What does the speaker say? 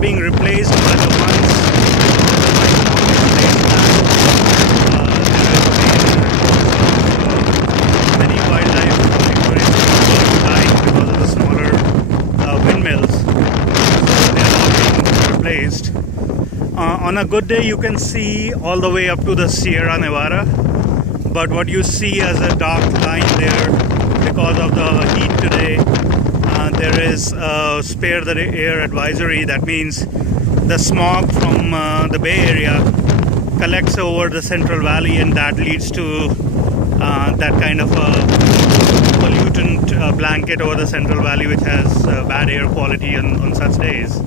being replaced by the ones many wildlife dying because of the smaller windmills. So they are all being replaced. On a good day you can see all the way up to the Sierra Nevada, but what you see as a dark line there because of the heat today, there is a spare the air advisory. That means the smog from the Bay Area collects over the Central Valley, and that leads to that kind of a pollutant blanket over the Central Valley, which has bad air quality on such days.